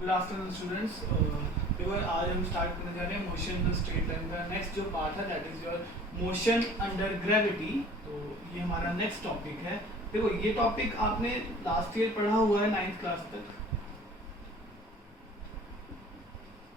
Good afternoon students. देखो आज हम स्टार्ट करने जा रहे हैं motion in the straight line का नेक्स्ट जो पार्ट है that is your motion under gravity. तो ये हमारा नेक्स्ट टॉपिक है। देखो ये टॉपिक आपने लास्ट ईयर पढ़ा हुआ है 9th क्लास तक,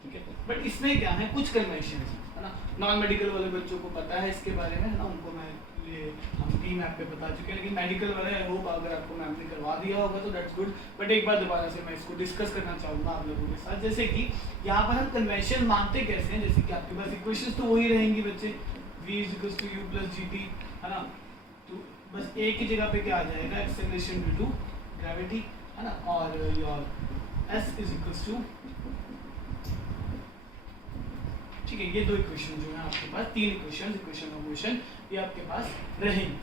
ठीक है। बट इसमें क्या है, कुछ कन्वेंशन है ना, नॉन मेडिकल वाले बच्चों को पता है इसके बारे में, है ना, उनको मैं ये हम टी मैप पे बता चुके हैं। लेकिन मेडिकल वाले आई होप अगर आपको मैम ने करवा दिया होगा तो दैट्स गुड। बट एक बार दोबारा से मैं इसको डिस्कस करना चाहूँगा आप लोगों के साथ। जैसे कि यहाँ पर हम कन्वेंशन मानते कैसे हैं, जैसे कि आपके पास इक्वेशंस तो वही रहेंगी बच्चे, v = u + gt, है ना। तो बस एक ही जगह पे क्या आ जाएगा, एक्सेलरेशन ड्यू टू ग्रेविटी, है ना, और योर s = ठीक है। ये दो इक्वेशन जो है आपके पास, तीन इक्वेशन ऑफ मोशन ये आपके पास रहेंगे,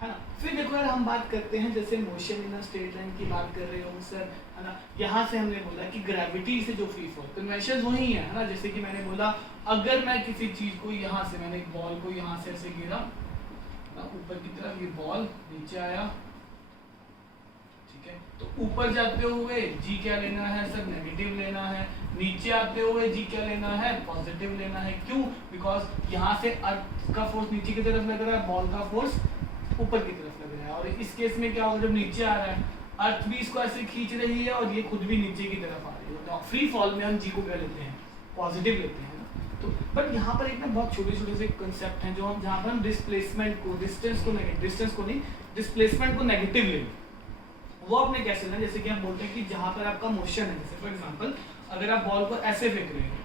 है ना। फिर देखो यार हम बात करते हैं, जैसे motion in a straight line की बात कर रहे हो सर, है ना। यहाँ से हमने बोला कि ग्रेविटी से जो फ्री फॉल कन्वेंशन वही है ना। जैसे कि मैंने बोला अगर मैं किसी चीज को यहाँ से, मैंने एक बॉल को यहाँ से ऐसे गिरा ऊपर की तरफ, ये बॉल नीचे आया, ठीक है। तो ऊपर जाते हुए जी क्या लेना है सर, नेगेटिव लेना है। नीचे आते हुए जी क्या लेना है, पॉजिटिव लेना है। क्यों? बिकॉज यहाँ से अर्थ का फोर्स नीचे की तरफ लग रहा है, बॉल का फोर्स ऊपर की तरफ लग रहा है। और इस केस में क्या होगा, जब नीचे आ रहा है अर्थ भी इसको ऐसे खींच रही है और ये खुद भी नीचे की तरफ आ रही है। तो फ्री फॉल में हम जी को क्या लेते हैं, पॉजिटिव लेते हैं ना। तो बट यहाँ पर एक ना बहुत छोटे छोटे से कंसेप्ट हैं जो हम, जहाँ पर हम डिस्प्लेसमेंट को, डिस्टेंस को नहीं, डिस्प्लेसमेंट को नेगेटिव लेंगे। वो आपने कैसे लेना, जैसे कि हम बोलते हैं कि जहाँ पर आपका मोशन है, जैसे फॉर एग्जांपल अगर आप बॉल को ऐसे फेंक रहे हैं,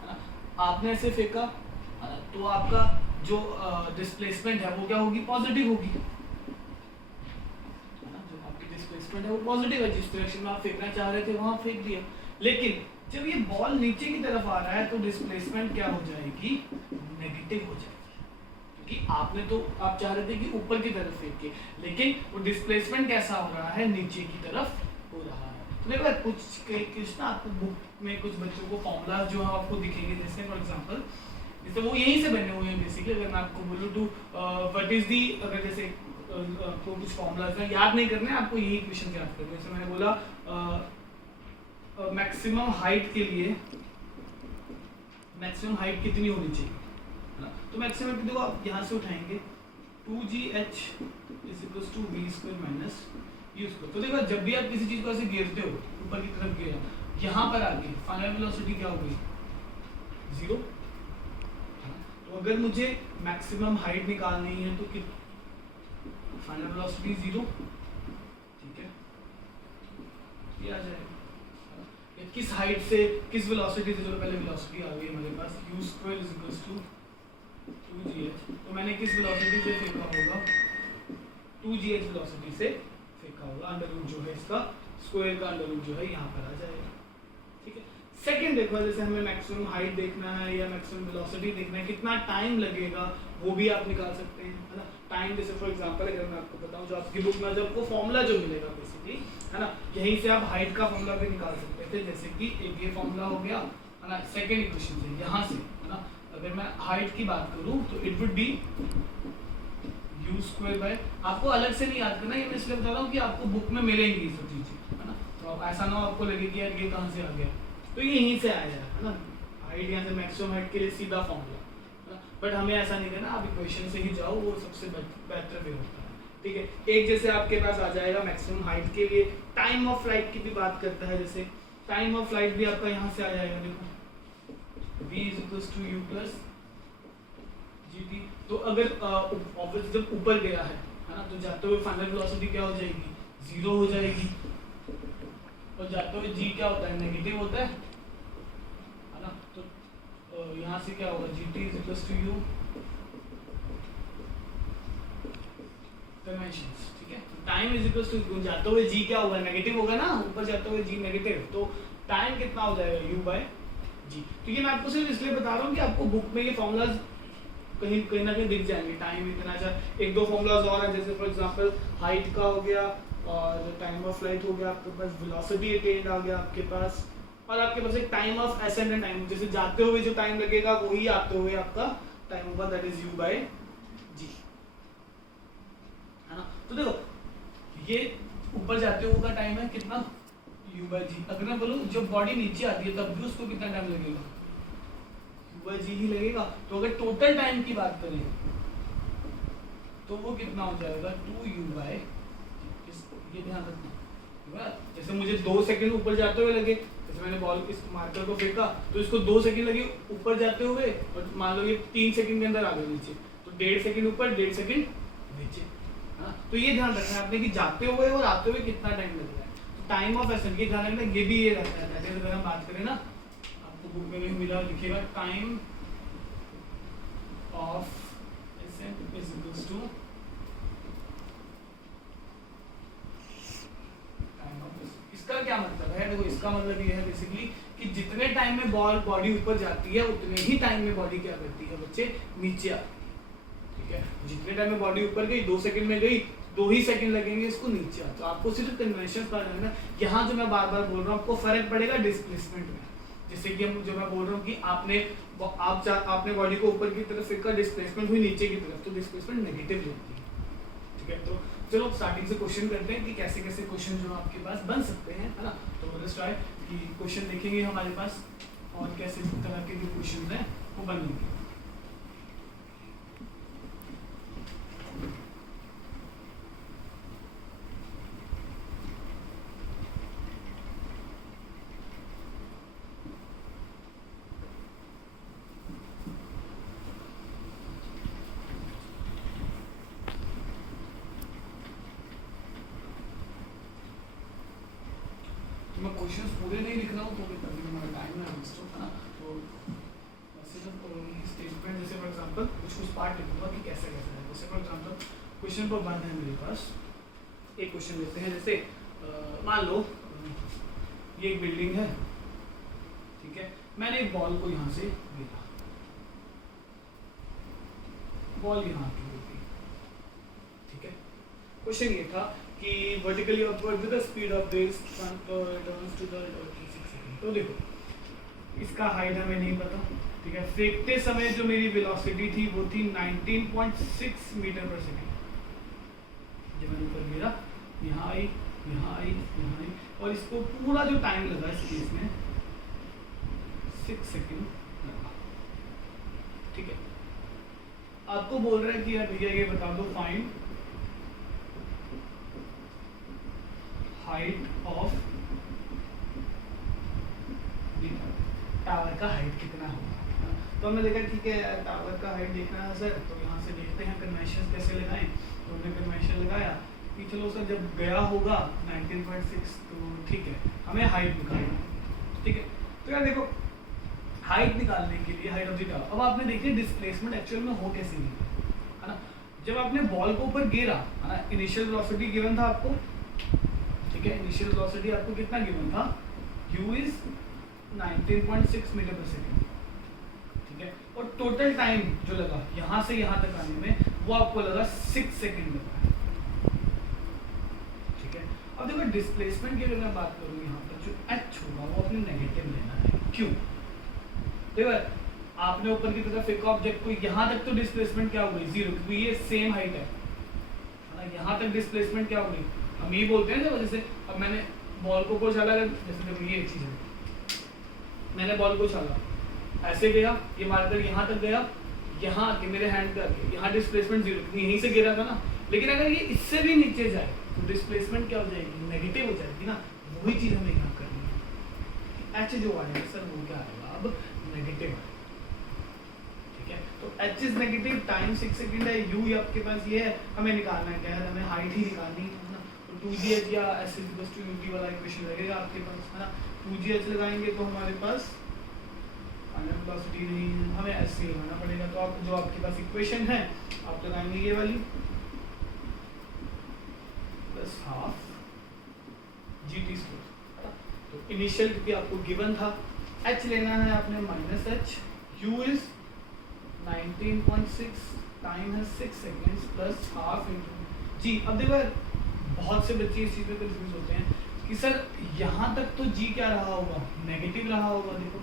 है ना, आपने ऐसे फेंका, तो आपका जो डिस्प्लेसमेंट है वो क्या होगी, पॉजिटिव होगी, है ना। जो आपकी डिस्प्लेसमेंट है वो पॉजिटिव है, जिस डायरेक्शन में आप फेंकना चाह रहे थे वहां फेंक दिया। लेकिन जब ये बॉल नीचे की तरफ आ रहा है तो डिस्प्लेसमेंट क्या हो जाएगी, नेगेटिव हो जाएगी। कि आपने तो आप चाह रहे थे कि ऊपर की तरफ फेंके, लेकिन वो डिस्प्लेसमेंट कैसा हो रहा है, नीचे की तरफ हो रहा है। तो देखो कुछ ना आपको बुक में कुछ बच्चों को फॉर्मूला जो है आपको दिखेंगे, जैसे फॉर एग्जांपल जैसे वो यहीं से बने हुए हैं बेसिकली। अगर मैं आपको बोलूँ टू व्हाट इज दी, अगर जैसे आपको कुछ फॉर्मूलाज है याद नहीं करने, आपको यही क्वेश्चन याद करना है। जैसे मैंने बोला मैक्सिमम हाइट के लिए मैक्सिमम हाइट कितनी होनी चाहिए, तो मैक्सिमम देखो आप यहाँ से उठाएंगे 2gh = v² - u²। तो देखो जब भी आप किसी चीज को ऐसे गिरते हो, ऊपर की तरफ गिरा, यहाँ पर आके फाइनल वेलोसिटी क्या हो गई, 0। तो अगर मुझे मैक्सिमम हाइट निकालनी है तो फाइनल वेलोसिटी 0, ठीक है, ये आ जाएगा। किस हाइट से किस वेलोसिटी से, चलो पहले वेलोसिटी आ गई हमारे पास, u² = 2gh। तो मैंने किस वेलोसिटी से फेंका होगा, 2gh वेलोसिटी से फेंका होगा। अंडर रूट जो है इसका स्क्वायर का अंडर रूट जो है यहाँ पर आ जाएगा, ठीक है। सेकंड देखो, जैसे हमें मैक्सिमम हाइट देखना है या मैक्सिमम वेलोसिटी देखना है, कितना टाइम लगेगा वो भी आप निकाल सकते हैं, है ना। टाइम जैसे फॉर एग्जांपल अगर मैं आपको बताऊं, जो आपकी बुक में जब को फॉर्मूला जो मिलेगा बेसिकली, है ना, यहीं से आप हाइट का फॉर्मूला भी निकाल सकते थे। जैसे कि एक ये फॉर्मूला हो गया, है ना, सेकंड इक्वेशन से यहाँ से, है ना, अगर मैं हाइट की बात करूं तो इट वुड बी u²। आपको अलग से नहीं याद करना, ये मैं इसलिए बता रहा हूँ कि आपको बुक में मिलेंगी ये सब चीजें, है ना। तो आप ऐसा ना हो आपको लगे कि यार ये कहाँ से आ गया, तो ये यहीं से आया है ना। हाइट यहाँ से मैक्सिमम हाइट के लिए सीधा फॉर्मूला, है ना। बट हमें ऐसा नहीं करना, आप इक्वेशन से ही जाओ, वो सबसे बेहतर वे होता है, ठीक है। एक जैसे आपके पास आ जाएगा मैक्सिमम हाइट के लिए, टाइम ऑफ फ्लाइट की भी बात करता है, जैसे टाइम ऑफ फ्लाइट भी आपका यहाँ से आ जाएगा। देखो v = u + gt। तो अगर ऑब्वियसली जब ऊपर गया है ना, तो जाते हुए फाइनल वेलोसिटी क्या हो जाएगी, 0 हो जाएगी। और जाते हुए g क्या होता है, नेगेटिव होता है ना। तो यहाँ से क्या होगा, gt = u कन्वेंशंस, ठीक है। टाइम = जाते हुए g क्या होगा, नेगेटिव होगा ना, ऊपर जाते हुए g नेगेटिव, तो टाइम कितना हो जाएगा, u/g। तो ये मैं आपको सिर्फ इसलिए बता रहा हूँ कि आपको बुक में ये फॉर्मूलाज कहीं ना कहीं दिख जाएंगे। टाइम इतना अच्छा, एक दो फॉर्मूलाज और हैं, जैसे फॉर एग्जांपल हाइट का हो गया और टाइम ऑफ फ्लाइट हो गया, आपके पास वेलोसिटी अटेन्ड आ गया आपके पास, और आपके पास एक time of ascent and time, जैसे जाते हुए जो टाइम लगेगा वही आते हुए आपका टाइम होगा, दैट इज u/g, है ना। तो देखो ये ऊपर जाते हुए का टाइम है कितना, यू बाई जी। अगर मैं बोलूँ जब बॉडी नीचे आती है तब भी उसको कितना टाइम लगेगा, यू बाई जी ही लगेगा। तो अगर टोटल टाइम की बात करें तो वो कितना हो जाएगा, 2u बाई, ये ध्यान रखना, ठीक है। जैसे मुझे 2 सेकंड ऊपर जाते हुए लगे, जैसे मैंने बॉल इस मार्कर को फेंका तो इसको 2 सेकंड लगे ऊपर जाते हुए, और मान लो ये 3 सेकंड के अंदर आ गए नीचे, तो 1.5 सेकंड ऊपर 1.5 सेकंड नीचे। हाँ, तो ये ध्यान रखना है आपने कि जाते हुए और आते हुए कितना टाइम लगेगा। तो टाइम ऑफ एसेंट, ये ध्यान रखना, ये भी ये रहता है। जैसे अगर हम बात करें ना, आपको बुक में भी मिला, लिखेगा time of ascent is equals to time of ascent. इसका क्या मतलब है, देखो इसका मतलब ये है बेसिकली कि जितने टाइम में बॉडी ऊपर जाती है उतने ही टाइम में बॉडी क्या करती है बच्चे, नीचे आती है, ठीक है। जितने टाइम में बॉडी ऊपर गई, 2 सेकंड में गई, 2 ही सेकंड लगेंगे इसको नीचे आ। तो आपको सिर्फ कन्वेंशन पता करना है। यहाँ जो मैं बार बार बोल रहा हूँ, आपको फर्क पड़ेगा डिस्प्लेसमेंट में। जैसे कि हम, जो मैं बोल रहा हूँ कि आपने बॉडी को ऊपर की तरफ फेंका, डिस्प्लेसमेंट हुई नीचे की तरफ, तो डिस्प्लेसमेंट नेगेटिव होती है, ठीक है। तो चलो स्टार्टिंग से क्वेश्चन करते हैं कि कैसे कैसे क्वेश्चन जो आपके पास बन सकते हैं, है ना। तो लेट्स ट्राई कि क्वेश्चन देखेंगे हमारे पास और कैसे तरह के जो क्वेश्चन हैं वो बनेंगे। मैं क्वेश्चंस पूरे नहीं लिख रहा हूँ तो तभी हमारा टाइम है वेस्ट होता है ना। तो सिर्फ स्टेटमेंट, जैसे फॉर एग्जांपल कुछ पार्ट लिखूंगा कि कैसे कैसे है। जैसे फॉर एग्जांपल क्वेश्चन पर बंद है मेरे पास, एक क्वेश्चन लेते हैं। जैसे मान लो ये एक बिल्डिंग है, ठीक है। मैंने एक बॉल को यहाँ से गिरा, बॉल यहाँ की होगी, ठीक है। क्वेश्चन ये था कि vertically upward with the speed of this turns to the 6 second. तो देखो इसका हाइट हमें नहीं पता, ठीक है। फेंकते समय जो मेरी वेलोसिटी थी वो थी 19.6 मीटर पर सेकंड। जब मैंने ऊपर गिरा, यहाँ आई, यहाँ आई, यहाँ आई, और इसको पूरा जो टाइम लगा इस केस में 6 सेकंड लगा, ठीक है। आपको बोल रहा है कि यार भैया ये बता दो, फाइंड हाइट ऑफ टावर का हाइट कितना होगा। तो हमने देखा ठीक है टावर का हाइट देखना है सर, तो यहाँ से देखते हैं कन्वेंशन कैसे लगाएं। तो हमने कन्वेंशन लगाया कि चलो सर जब गया होगा 19.6, तो ठीक है हमें हाइट निकालना है, ठीक है। तो यार देखो हाइट निकालने के लिए, हाइट ऑफ द टावर, अब आपने देखिए डिस्प्लेसमेंट एक्चुअल में हो कैसे नहीं है ना। जब आपने बॉल को ऊपर गिरा है ना, इनिशियल वेलोसिटी गिवन था आपको, ठीक है। इनिशियल वेलोसिटी आपको कितना गिवन था, u इज 19.6 मीटर पर सेकंड, ठीक है। और टोटल टाइम जो लगा यहाँ से यहाँ तक आने में वो आपको लगा 6 सेकंड लगा, ठीक है। अब देखो डिस्प्लेसमेंट की अगर मैं बात करूँ, यहाँ पर जो h होगा वो अपने नेगेटिव लेना है। क्यों, देखो आपने ऊपर की तरफ फेंका ऑब्जेक्ट को, यहाँ तक तो डिस्प्लेसमेंट क्या हो गई, 0, क्योंकि ये सेम हाइट है ना। यहाँ तक डिस्प्लेसमेंट क्या हो गई, हम ये बोलते हैं ना। जैसे अब मैंने बॉल को उछाला, जैसे देखो ये चीज़ है, मैंने बॉल को उछाला, ऐसे गया, ये मार्कर यहाँ तक गया, यहाँ आके मेरे हैंड पे आके, यहाँ डिस्प्लेसमेंट 0, यहीं से गिरा था ना। लेकिन अगर ये इससे भी नीचे जाए तो डिस्प्लेसमेंट क्या हो जाएगी, नेगेटिव हो जाएगी ना। वही चीज़ हमें यहाँ करनी है। एच जो आएगा सर वो क्या आएगा, अब नेगेटिव आएगा, ठीक है। तो H is negative, time 6 second है, यू आपके पास ये है, हमें निकालना है क्या है, हमें हाइट ही निकालनी है ना। तो 2gh या s = ut वाला इक्वेशन लगेगा आपके पास, है ना। 2gh लगाएंगे तो हमारे पास फाइनल वेलोसिटी नहीं है, हमें ऐसे लगाना पड़ेगा। तो आप जो आपके पास इक्वेशन है आप लगाएंगे ये वाली प्लस हाफ gt²। तो इनिशियल भी आपको गिवन था, h लेना है आपने -h, u इज 19.6, टाइम है 6 सेकेंड्स प्लस हाफ इंटू जी। अब देखो बहुत से बच्चे इस चीज़ में कंफ्यूज होते हैं कि सर यहाँ तक तो जी क्या रहा होगा, नेगेटिव रहा होगा, देखो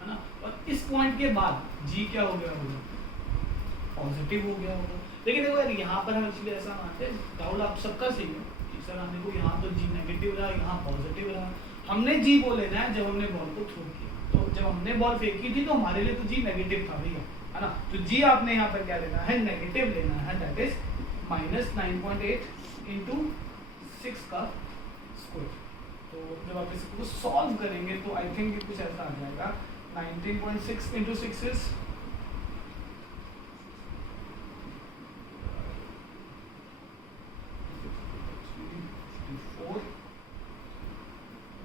है ना। और इस पॉइंट के बाद जी क्या हो गया होगा, पॉजिटिव हो गया होगा। लेकिन देखो यार यहाँ पर हम इसलिए ऐसा मानते हैं, डाउट आप सबका सही है कि सर हम देखो यहाँ तो जी नेगेटिव रहा, यहाँ पॉजिटिव रहा। हमने जी वो लेना है जब हमने बॉल को थ्रो किया, तो जब हमने बॉल फेंकी थी तो हमारे लिए तो जी नेगेटिव था भैया, है ना। तो जी आपने यहाँ पर क्या लेना है, नेगेटिव लेना है, दैट इज -9.8 इंटू 6 का स्क्वायर। तो जब आप इसको सॉल्व करेंगे तो आई थिंक कुछ ऐसा आ जाएगा, 19.6 इंटू 6 इज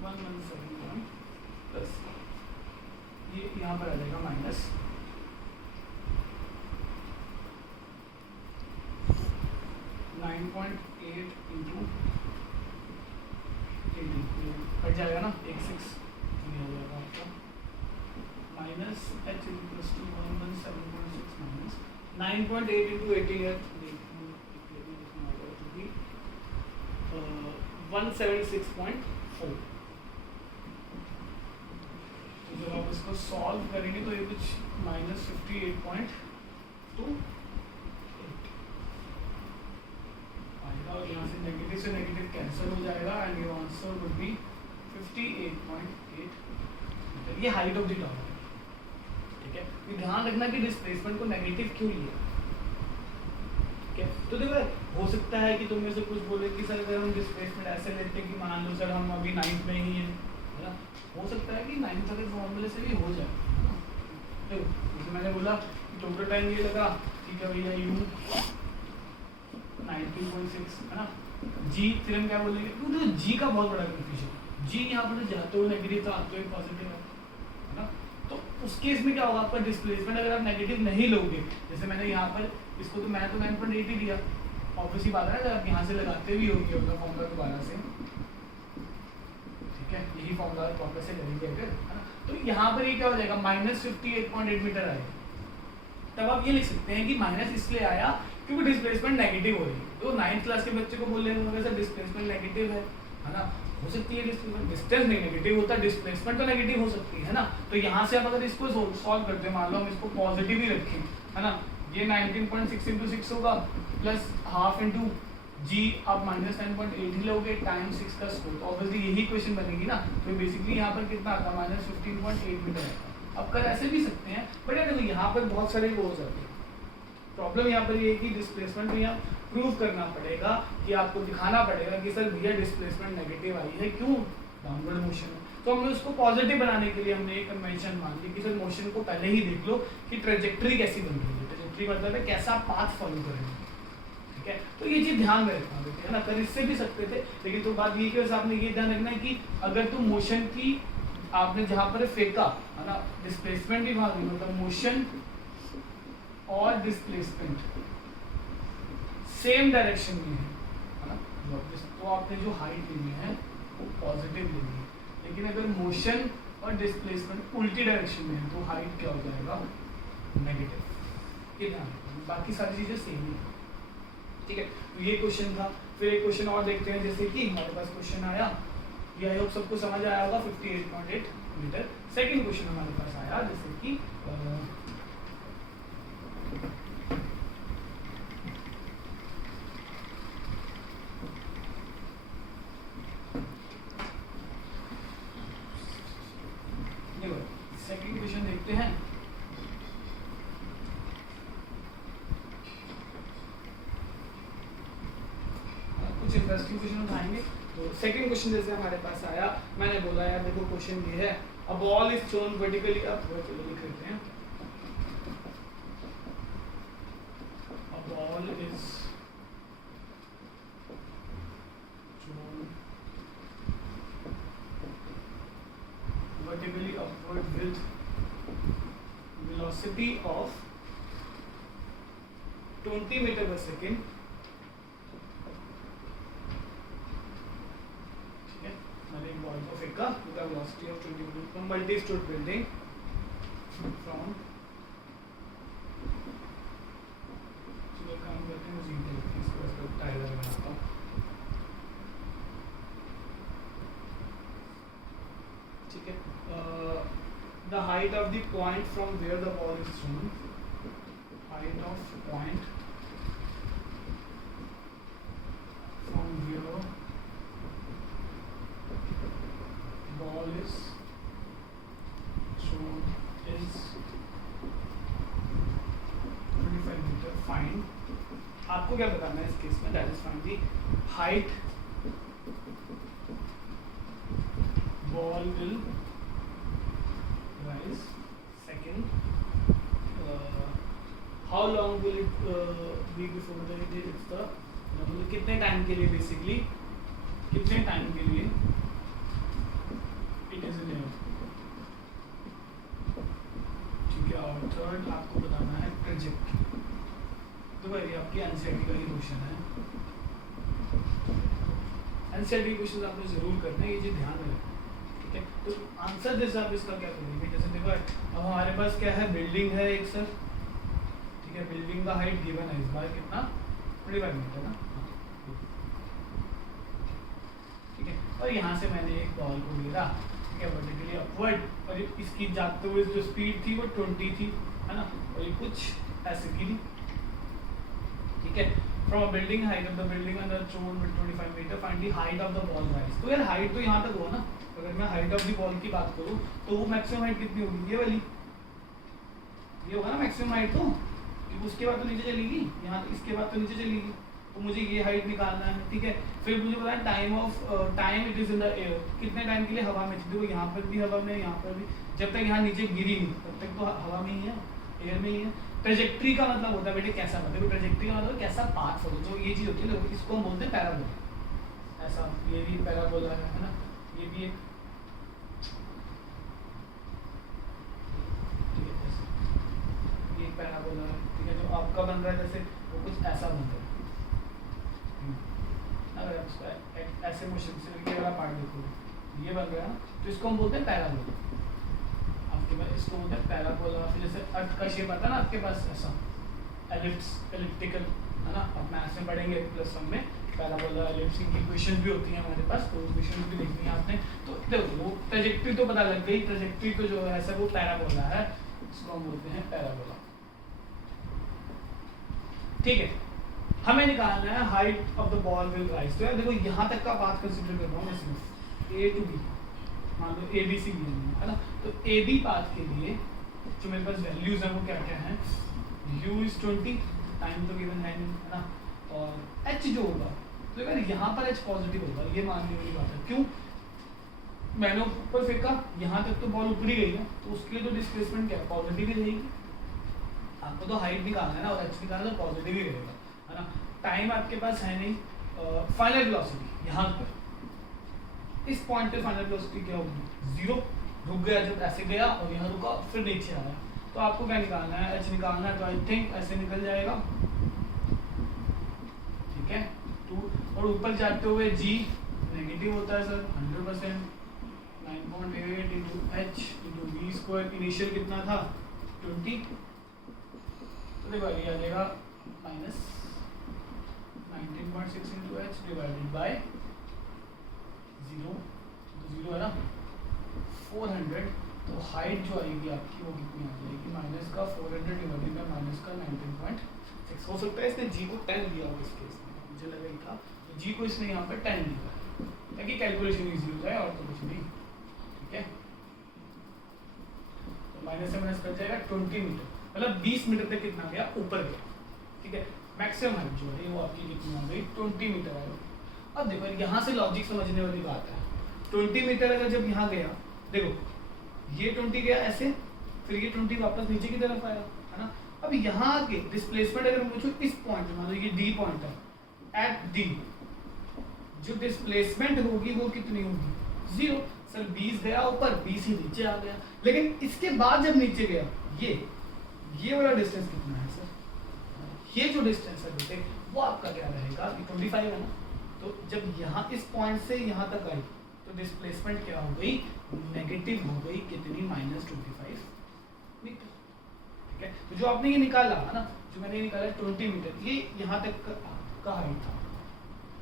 117 प्लस ये यहाँ पर आ जाएगा माइनस 9.8 इंटू 18 कट जाएगा ना, 1 6 ये हो जाएगा आपका minus h plus 117.6 minus 9.8 into 18 176.4। तो जब आप इसको सॉल्व करेंगे तो ये कुछ -58.2 आएगा, और यहाँ से नेगेटिव कैंसिल हो जाएगा and your answer would be 58.8। ये हाइट ऑफ द टॉवर है, ठीक है। तो ध्यान रखना कि डिस्प्लेसमेंट को नेगेटिव क्यों लिया, ठीक है। तो देखो हो सकता है कि तुम में से कुछ बोले कि सर अगर हम डिस्प्लेसमेंट ऐसे लेते हैं कि मान लो सर हम अभी 9th में ही है ना, हो सकता है कि 9th के फॉर्मूले से भी हो जाए, है ना। देखो जैसे मैंने बोला कि टोटल टाइम ये लगा, ठीक है भैया, u 19.6 है ना, g फिर हम क्या बोलेंगे, क्योंकि g का बहुत बड़ा कंफ्यूजन, g यहाँ पर जाते हुए नेगेटिव था, आते हुए पॉजिटिव है ना। तो उस केस में क्या होगा, आपका डिस्प्लेसमेंट अगर आप नेगेटिव नहीं लोगे, जैसे मैंने यहाँ पर इसको तो मैंने तो 9.8 ही दिया, ऑब्वियसली बात है ना, अगर आप यहाँ से लगाते भी होगी अपना फॉर्मूला दोबारा से, ठीक है, यही फॉर्मूला वापस से करेंगे अगर, है ना। तो यहाँ पर ये क्या हो जाएगा, -58.8 मीटर आएगा। तब आप ये लिख सकते हैं कि माइनस इसलिए आया क्योंकि डिस्प्लेसमेंट नेगेटिव हो रही है। तो 9th क्लास के बच्चे को बोल रहे होंगे सर डिस्प्लेसमेंट नेगेटिव है ना, हो सकती है डिस्प्लेसमेंट, डिस्टेंस नहीं नेगेटिव होता, डिस्प्लेसमेंट तो नेगेटिव हो सकती है ना। तो यहाँ से आप अगर इसको सॉल्व करते हैं, मान लो हम इसको पॉजिटिव ही रखें, है ना, ये 19.6 इंटू 6 होगा प्लस हाफ इंटू जी आप -9.8 ही लोगे टाइम 6 का स्क्वायर, तो ऑब्वियसली यही क्वेश्चन बनेगी ना। तो बेसिकली यहाँ पर कितना आता है, -15.8 मीटर आता है। अब कर ऐसे भी सकते हैं, बट यार देखो यहाँ पर बहुत सारे वो हो जाते हैं। प्रॉब्लम यहाँ पर ये है कि डिस्प्लेसमेंट में यहाँ प्रूव करना पड़ेगा, कि आपको दिखाना पड़ेगा कि सर भैया डिस्प्लेसमेंट नेगेटिव आई है, क्यों, डाउनवर्ड मोशन है। तो हमने उसको पॉजिटिव बनाने के लिए हमने एक कन्वेंशन मान ली कि सर मोशन को पहले ही देख लो कि ट्रेजेक्ट्री कैसी बन रही है, ट्रेजेक्ट्री मतलब है कैसा पाथ फॉलो करेंगे, ठीक है। तो ये चीज़ ध्यान में रखना होती है ना, कर इससे भी सकते थे, लेकिन तो बात ये कि आपने ये ध्यान रखना है कि अगर तुम मोशन की आपने जहाँ पर फेंका है ना, डिस्प्लेसमेंट भी वहाँ मतलब मोशन और डिस्प्लेसमेंट सेम डायरेक्शन में है ना, तो आपने जो हाइट लेनी है वो पॉजिटिव लेनी है। लेकिन अगर मोशन और डिस्प्लेसमेंट उल्टी डायरेक्शन में है तो हाइट क्या हो जाएगा, नेगेटिव। ये ध्यान रखना, बाकी सारी चीज़ें सेम ही है, ठीक है। तो ये क्वेश्चन था। फिर एक क्वेश्चन और देखते हैं, जैसे कि हमारे पास क्वेश्चन आया, ये आई होप सबको समझ आया होगा, 58.8 मीटर। सेकेंड क्वेश्चन हमारे पास आया, जैसे कि सेकेंड क्वेश्चन देखते हैं। कुछ इंटरेस्टिंग क्वेश्चन उठाएंगे। तो सेकंड क्वेश्चन जैसे हमारे पास आया, मैंने बोला यार देखो क्वेश्चन ये है, a ball is thrown vertically up, चलो लिख लेते हैं, a ball is throne vertically upward with velocity of 20 meter per second, ठीक है। मैंने एक बॉल को फेंका with a velocity of 20 meter from multi-story building from, चलो काम करते हैं, मुझे इसको टाइलर बनाता हूँ, ठीक है। The height of the point from where the ball is thrown, height of point from where आपको क्या बताना है इस केस में, that is find the height ball will rise, second how long will it be before the it is the, कितने time के लिए, basically कितने टाइम के लिए इट इज इन एयर, ठीक है। और थर्ड आपको बताना है ट्रेजेक्टरी। तो भाई आपकी एनसीईआरटी का ही क्वेश्चन है, एनसीईआरटी क्वेश्चन आपने जरूर करना है, ये चीज ध्यान में रखना, ठीक है। तो आंसर जैसे आप इसका क्या करेंगे, जैसे देखो अब हमारे पास क्या है, बिल्डिंग है एक सर, ठीक है, बिल्डिंग का हाइट गिवन है इस बार कितना 25 मीटर ना, ठीक है। और यहाँ से मैंने एक बॉल को गिरा, ठीक है, वर्टिकली अपवर्ड, और इसकी जाते हुए जो स्पीड थी वो 20 थी, है ना, और ये कुछ ऐसे गिरी, ठीक है। From a building height of the building on the thrown with 25 metre find the height of the ball rise. तो यार हाइट तो यहाँ तक हुआ ना, अगर मैं हाइट ऑफ द बॉल की बात करूँ तो वो मैक्सिमम हाइट कितनी होगी, ये वाली, ये होगा ना मैक्सिमम हाइट, तो उसके बाद तो नीचे चलेगी, यहाँ इसके बाद तो नीचे चलेगी, तो मुझे ये हाइट निकालना है, ठीक है। फिर मुझे पता है time it is in the air, कितने टाइम के लिए हवा में थी, देखो यहाँ पर भी हवा में, यहाँ पर भी, जब तक यहाँ नीचे गिरी नहीं तब तक तो हवा में ही है, एयर में ही है। ट्रेजेक्ट्री का मतलब होता है बेटे कैसा, मतलब ट्रेजेक्ट्री का मतलब कैसा पाथ फॉलो, जो ये चीज होती है इसको हम बोलते हैं पैराबोला, ऐसा, ये भी पैराबोला है ना, ये भी एक, ठीक है, ऐसे ये पैराबोला है, ठीक है। जो आपका बन रहा है जैसे वो कुछ ऐसा बन रहा है, अगर आप इसको ऐसे मोशन से ये वाला पार्ट देखो, ये बन रहा है ना, तो इसको हम बोलते हैं पैराबोला, आपके पास इसको बोलते हैं पैराबोला। फिर जैसे अर्थ का शेप आता है ना आपके पास ऐसा एलिप्स, एलिप्टिकल, है ना, आप मैथ्स में पढ़ेंगे प्लस वन में, पैराबोला एलिप्स की इक्वेशन भी होती है हमारे पास, तो इक्वेशन भी देखनी है आपने। तो देखो वो ट्रेजेक्ट्री तो पता लग गई, ट्रेजेक्ट्री तो जो है ऐसा वो पैराबोला है, इसको हम बोलते हैं पैराबोला, ठीक है। हमें निकालना है height of the ball will rise. तो यार देखो यहाँ तक का बात कंसीडर कर रहा हूँ मैं सिर्फ, ए टू बी, मान लो ए बी सी है ना, तो ए बी पाथ के लिए जो मेरे पास वैल्यूज है वो क्या क्या है, u इज 20, टाइम तो गिवन है नहीं, है ना, और h जो होगा, तो यार यहाँ पर h पॉजिटिव होगा, ये मानने वाली बात है। क्यों, मैंने ऊपर फेंका, यहाँ तक तो बॉल ऊपर ही गई है, तो उसके लिए तो डिस्प्लेसमेंट क्या पॉजिटिव ही रहेगी, आपको तो हाइट निकालना है ना, और h निकालना तो पॉजिटिव ही रहेगा, है ना। टाइम आपके पास है नहीं, फाइनल वेलोसिटी यहाँ पर इस पॉइंट पे फाइनल वेलोसिटी क्या होगी, 0, रुक गया जब ऐसे गया और यहाँ रुका फिर नीचे आया, तो आपको क्या निकालना है, h निकालना है, तो आई थिंक ऐसे निकल जाएगा, ठीक है, 2, और ऊपर जाते हुए g नेगेटिव होता है sir 100%, 9.8 into h into v square, initial कितना था 20, तो देखो ये आ जाएगा minus 19.6 into h divided by 0, तो 0 है ना, 400, तो हाइट जो आएगी आपकी वो कितनी आ जाएगी, माइनस का 400 डिवाइडेड बाय माइनस का 19.6, हो सकता है इसने g को 10 दिया हो इस केस में, मुझे लगा ही था, तो g को इसने यहाँ पर 10 दिया ताकि कैलकुलेशन इजी हो जाए, और तो कुछ नहीं, ठीक है। तो माइनस से माइनस कट जाएगा 20 मीटर, मतलब 20 मीटर तक कितना गया, ऊपर गया, ठीक है। मैक्सिमम हाइट जो है वो आपकी कितनी आ गई, 20 मीटर आएगा। अब देखो यहाँ से लॉजिक समझने वाली बात है, 20 मीटर अगर जब यहाँ गया, देखो ये 20 गया ऐसे, फिर ये 20 वापस नीचे की तरफ आया, है ना। अब यहाँ आके डिस्प्लेसमेंट अगर पूछो इस पॉइंट पे, मान लो ये डी पॉइंट है, एट डी जो डिस्प्लेसमेंट होगी वो कितनी होगी, 0, सर 20 गया ऊपर, 20 ही नीचे आ गया, लेकिन इसके बाद जब नीचे गया ये वाला डिस्टेंस कितना है सर, ये जो डिस्टेंस है बेटे वो आपका क्या रहेगा, 25 है ना, तो जब यहाँ इस पॉइंट से यहाँ तक आई तो डिस्प्लेसमेंट क्या हो गई, नेगेटिव हो गई, कितनी, -25 मीटर, ठीक है। तो जो आपने ये निकाला है ना, जो मैंने निकाला 20 मीटर, ये यहाँ तक का हाइट था,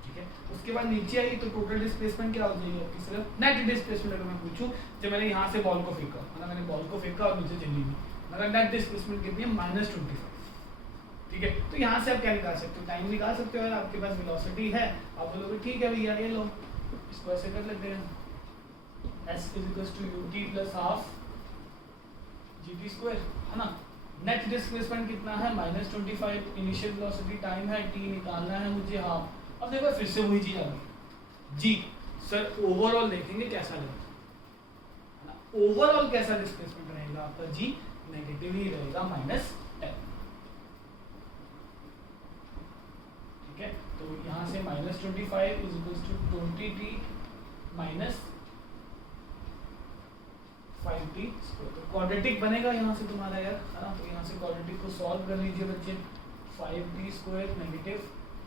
ठीक है। उसके बाद नीचे आई तो टोटल डिस्प्लेसमेंट क्या हो जाएगी आपकी, सिर्फ नेट डिस्प्लेसमेंट अगर मैं पूछूं, जब मैंने यहाँ से बॉल को फेंका, मतलब मैंने बॉल को फेंका और नीचे चली गई, मतलब नेट डिस्प्लेसमेंट कितनी है, -25, ठीक है। तो यहाँ से आप क्या निकाल सकते हो, टाइम निकाल सकते हो, अगर आपके पास वेलोसिटी है, आप बोलोगे ठीक है भैया ये लो, इसको ऐसे कर लेते हैं, s = ut + ½ gt² है ना, नेट डिस्प्लेसमेंट कितना है -25, इनिशियल वेलोसिटी टाइम है t निकालना है मुझे हाफ। अब देखो फिर से वही चीज आ गई जी सर, ओवरऑल देखेंगे कैसा रहेगा, ओवरऑल कैसा डिस्प्लेसमेंट रहेगा आपका जी, नेगेटिव ही रहेगा -10। ठीक है, तो यहाँ से -25 is equal to 20t minus 5t square. तो क्वाड्रेटिक बनेगा यहाँ से तुम्हारा यार, है ना। तो यहाँ से क्वाड्रेटिक को सॉल्व कर लीजिए बच्चे, 5t square negative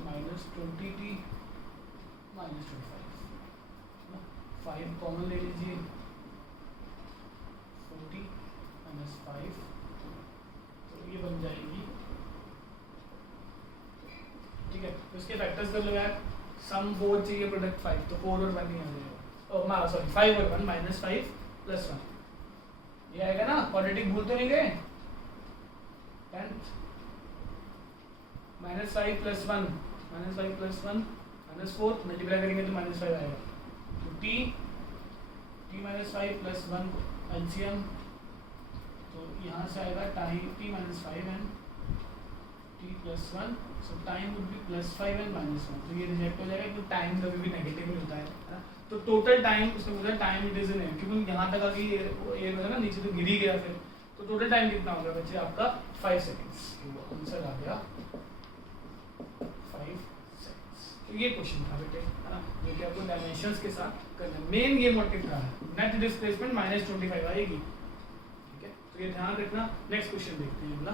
-20t -25, 5 common ले लीजिए, 40 -5, तो ये बन जाएगी। ठीक है, तो इसके फैक्टर्स कर लो यार, सम 4 चाहिए, प्रोडक्ट 5, तो 4 और 1 ही आ जाएगा, सॉरी 5 और 1 -5 + 1 ये आएगा ना। क्वाड्रेटिक भूल तो नहीं गए, 10 -5 + 1 -5 + 1 -4 मल्टीप्लाई करेंगे तो -5 आएगा। तो t -5 + 1 एलसीएम, तो यहाँ से आएगा time t -5 and t + 1, so time would be +5 and -1, तो ये रिजेक्ट हो जाएगा क्योंकि टाइम कभी भी नेगेटिव नहीं होता है ना। तो टोटल टाइम उसने बोला time it is in M, क्योंकि यहाँ तक अभी ये ना नीचे तो गिर ही गया फिर, तो टोटल टाइम कितना होगा बच्चे आपका 5 सेकंड्स। तो आंसर आ गया 5 सेकंड्स। तो ये क्वेश्चन था बेटे, है ना, जो कि आपको डायमेंशंस के साथ करना, मेन ये मोटिव था। नेट डिस्प्लेसमेंट -25 आएगी। ठीक है, तो ये ध्यान रखना। नेक्स्ट क्वेश्चन देखते हैं अगला।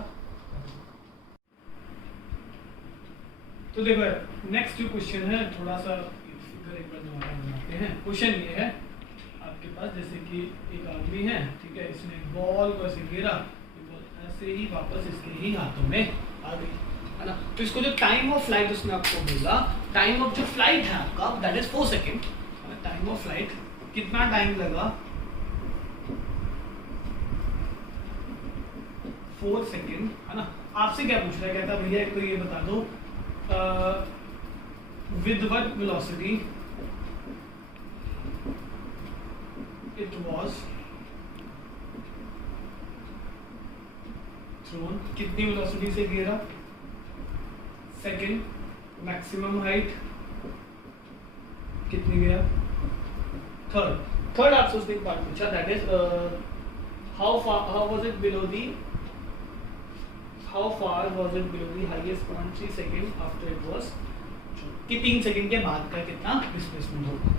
तो देखो नेक्स्ट जो क्वेश्चन है, थोड़ा सा फिगर एक बार दोबारा बनाते हैं। क्वेश्चन ये है आपके पास, जैसे कि एक आदमी है, ठीक है, इसने बॉल को ऐसे घेरा, बॉल ऐसे ही वापस इसके ही हाथों में आ गई, है ना। तो इसको जो टाइम ऑफ फ्लाइट उसने आपको बोला, टाइम ऑफ जो फ्लाइट है आपका that is 4 second. Time of flight कितना टाइम लगा, 4 सेकेंड, है ना। आपसे क्या पूछ रहा है, कहता भैया एक तो ये बता दो with what velocity it was thrown, कितनी वेलोसिटी से गिरा, सेकंड, मैक्सिमम हाइट कितनी गया, थर्ड आपसे उसने एक बात पूछा, that is how was it below the, how far was it below the highest point 3 seconds after it was, कि 3 सेकंड के बाद का कितना डिस्प्लेसमेंट होगा।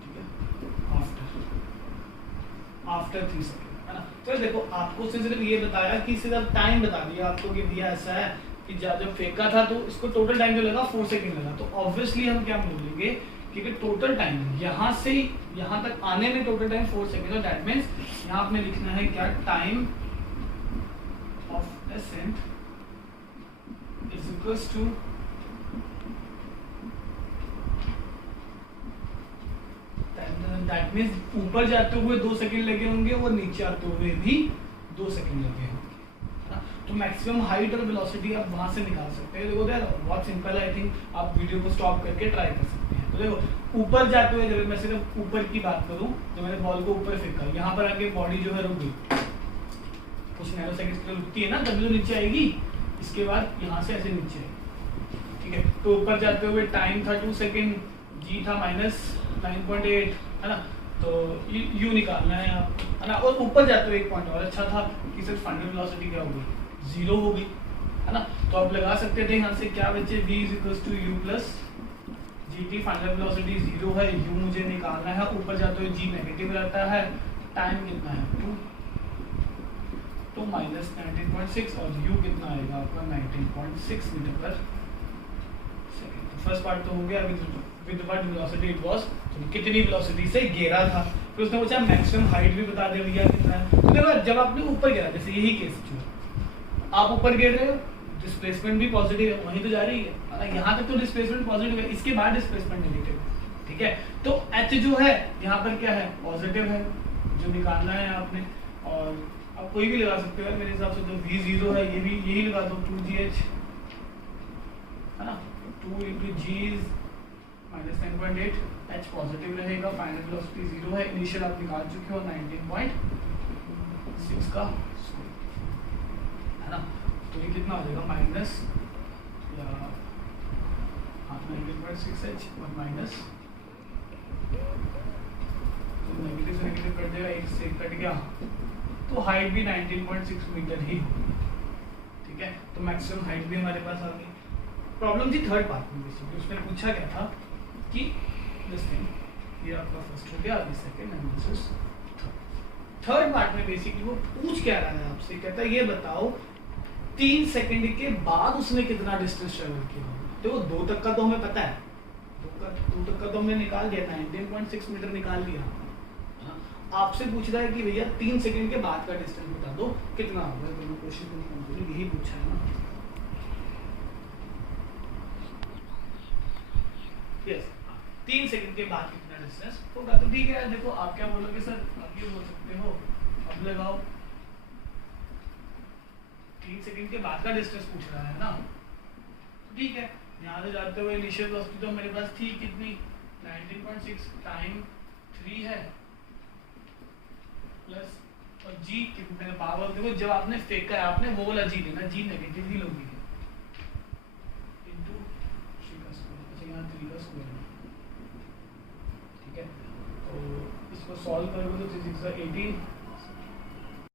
ठीक है, आफ्टर 3 सेकंड, है ना। तो देखो आपको सिर्फ ये बताया कि सिर्फ टाइम बता दिया आपको कि भैया ऐसा है कि जब फेंका था तो इसको टोटल टाइम जो लगा 4 सेकंड लगा। तो ऑब्वियसली हम क्या बोलेंगे कि टोटल टाइम यहाँ से यहाँ तक आने में टोटल टाइम 4 सेकंड, तो दैट मीन्स यहाँ आपने लिखना है क्या, time of ascent is equals to that means ऊपर जाते हुए 2 सेकंड लगे होंगे और नीचे आते हुए भी 2 सेकंड लगे होंगे। तो मैक्सिमम हाइट और वेलोसिटी आप वहां से निकाल सकते हैं। देखो यार बहुत सिंपल है, आई थिंक आप वीडियो को स्टॉप करके ट्राई कर सकते हैं। तो देखो ऊपर जाते हुए, जब मैं सिर्फ ऊपर की बात करूं, जब मैंने बॉल को ऊपर फेंका, यहाँ पर आके बॉडी जो है रुक गई, कुछ नैनो सेकंड्स के लिए रुकती है ना, तभी तो नीचे आएगी। इसके बाद यहाँ से ऐसे नीचे आएगी। ठीक है, तो ऊपर जाते हुए टाइम था 2 सेकंड, जी था -9.8, है ना। तो यू निकालना है आप, है ना। और ऊपर जाते हुए एक पॉइंट और अच्छा था कि सिर्फ फाइनल वेलोसिटी क्या होगी, 0 होगी, है ना। तो आप लगा सकते थे यहाँ से क्या बचे, v = u + gt, final velocity 0 है, u मुझे निकालना है, ऊपर जाते हुए g नेगेटिव रहता है, टाइम कितना है 2 तो -19.6 और u कितना आएगा आपका 19.6 मीटर पर सेकंड। तो फर्स्ट पार्ट तो हो गया, with what velocity it was, तो कितनी वेलोसिटी से गिरा था। फिर उसने पूछा मैक्सिमम हाइट भी बता दे भैया कितना है। तो देखो जब आपने ऊपर गिरा, जैसे यही केस जो आप ऊपर गिर रहे हो, डिस्प्लेसमेंट भी पॉजिटिव है, वहीं तो जा रही है, यहाँ तक तो डिस्प्लेसमेंट पॉजिटिव है, इसके बाद डिस्प्लेसमेंट नेगेटिव है। ठीक है, तो h जो है यहाँ पर क्या है, पॉजिटिव है, जो निकालना है आपने। और आप कोई भी लगा सकते हो, मेरे हिसाब से तो v 0 है, ये भी यही लगा दो 2gh, है ना। 2 × g is -9.8, h पॉजिटिव रहेगा, फाइनल वेलोसिटी 0 है, इनिशियल आप निकाल चुके हो 19.6 19.6 का स्क्वायर, है ना। तो ये कितना हो जाएगा माइनस या हाँ 19.6h और माइनस नेगेटिव से नेगेटिव कट जाएगा, एक से कट गया, तो हाइट भी 19.6 मीटर ही होगी, ठीक है। तो मैक्सिमम हाइट भी हमारे पास आ गई। प्रॉब्लम थी थर्ड पार्ट में बेसिकली, उसमें पूछा गया था कि दिस थिंग, ये आपका फर्स्ट हो गया, अभी second and this is third part में बेसिकली वो पूछ क्या रहा है आपसे, कहता है ये बताओ 3 सेकंड के बाद उसने कितना डिस्टेंस ट्रेवल किया होगा। देखो 2 तक का तो हमें पता है, 2 तक का तो हमने निकाल दिया, 19.6 मीटर निकाल दिया। आपसे पूछ रहा है कि भैया 3 सेकंड के बाद का डिस्टेंस बता दो कितना होगा। दोनों क्वेश्चन यही पूछा है ना। यस 3 सेकंड के बाद कितना डिस्टेंस होगा। तो ठीक है, देखो आप क्या बोलोगे सर, आप ये बोल सकते हो, अब लगाओ 3 सेकंड के बाद का डिस्टेंस पूछ रहा है ना, तो ठीक है। यहाँ से जाते हुए इनिशियल वेलोसिटी तो मेरे पास थी कितनी 19.6 टाइम 3 है प्लस और जी कितने पावर, देखो जब आपने फेंका है आपने वो वाला जी लेना, जी नेगेटिव ही लोगे इनटू 3 का स्क्वायर, अच्छा यहाँ 3 का स्क्वायर है, ठीक है। तो इसको सॉल्व करोगे तो 3 6 18